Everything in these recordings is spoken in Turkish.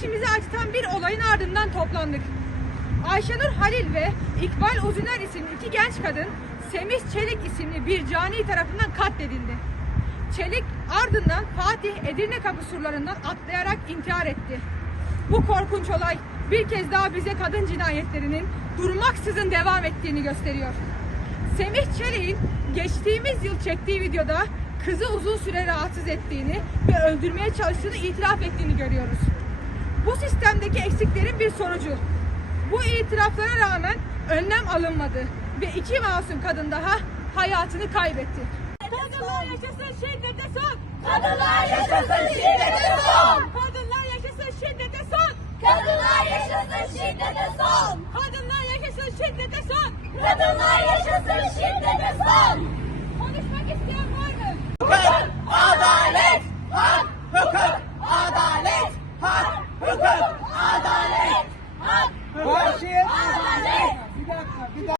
içimizi acıtan bir olayın ardından toplandık. Ayşenur Halil ve İkbal Uzuner isimli iki genç kadın Semih Çelik isimli bir cani tarafından katledildi. Çelik ardından Fatih Edirne kapı surlarından atlayarak intihar etti. Bu korkunç olay bir kez daha bize kadın cinayetlerinin durmaksızın devam ettiğini gösteriyor. Semih Çelik'in geçtiğimiz yıl çektiği videoda kızı uzun süre rahatsız ettiğini ve öldürmeye çalıştığını itiraf ettiğini görüyoruz. Bu sistemdeki eksiklerin bir sonucu. Bu itiraflara rağmen önlem alınmadı ve iki masum kadın daha hayatını kaybetti. Kadınlar yaşasın şiddete son! Kadınlar yaşasın şiddete son! Kadınlar yaşasın şiddete son! Kadınlar yaşasın şiddete son! Kadınlar yaşasın şiddete son! Kadınlar yaşasın şiddete son! Konuşmak isteyen var mı? Hukuk, adalet, hak, hukuk, adalet, hak, adalet, hak, hukuk, adalet.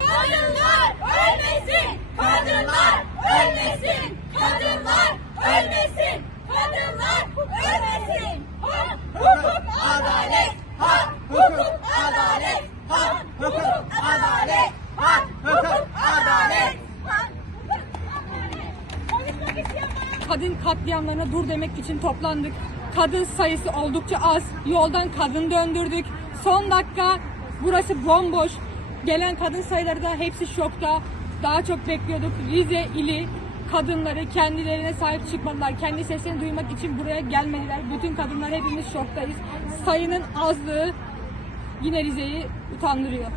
Kadınlar ölmesin! Kadınlar ölmesin! Kadınlar ölmesin! Kadınlar ölmesin! Hak, hukuk, adalet, hak, hukuk, adalet, hak, hukuk, adalet, hak, hukuk? Kadın katliamlarına dur demek için toplandık. Kadın sayısı oldukça az. Yoldan kadın döndürdük. Son dakika burası bomboş. Gelen kadın sayıları da hepsi şokta. Daha çok bekliyorduk. Rize ili kadınları kendilerine sahip çıkmadılar. Kendi seslerini duymak için buraya gelmediler. Bütün kadınlar hepimiz şoktayız. Sayının azlığı yine Rize'yi utandırıyor.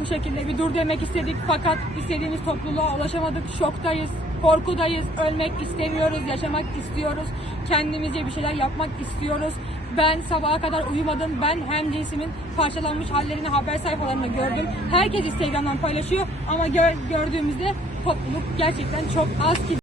Bu şekilde bir dur demek istedik fakat istediğimiz topluluğa ulaşamadık. Şoktayız, korkudayız, ölmek istemiyoruz, yaşamak istiyoruz. Kendimizce bir şeyler yapmak istiyoruz. Ben sabaha kadar uyumadım. Ben hem cinsimin parçalanmış hallerini haber sayfalarında gördüm. Herkes Instagram'dan paylaşıyor ama gör- gördüğümüzde topluluk gerçekten çok az ki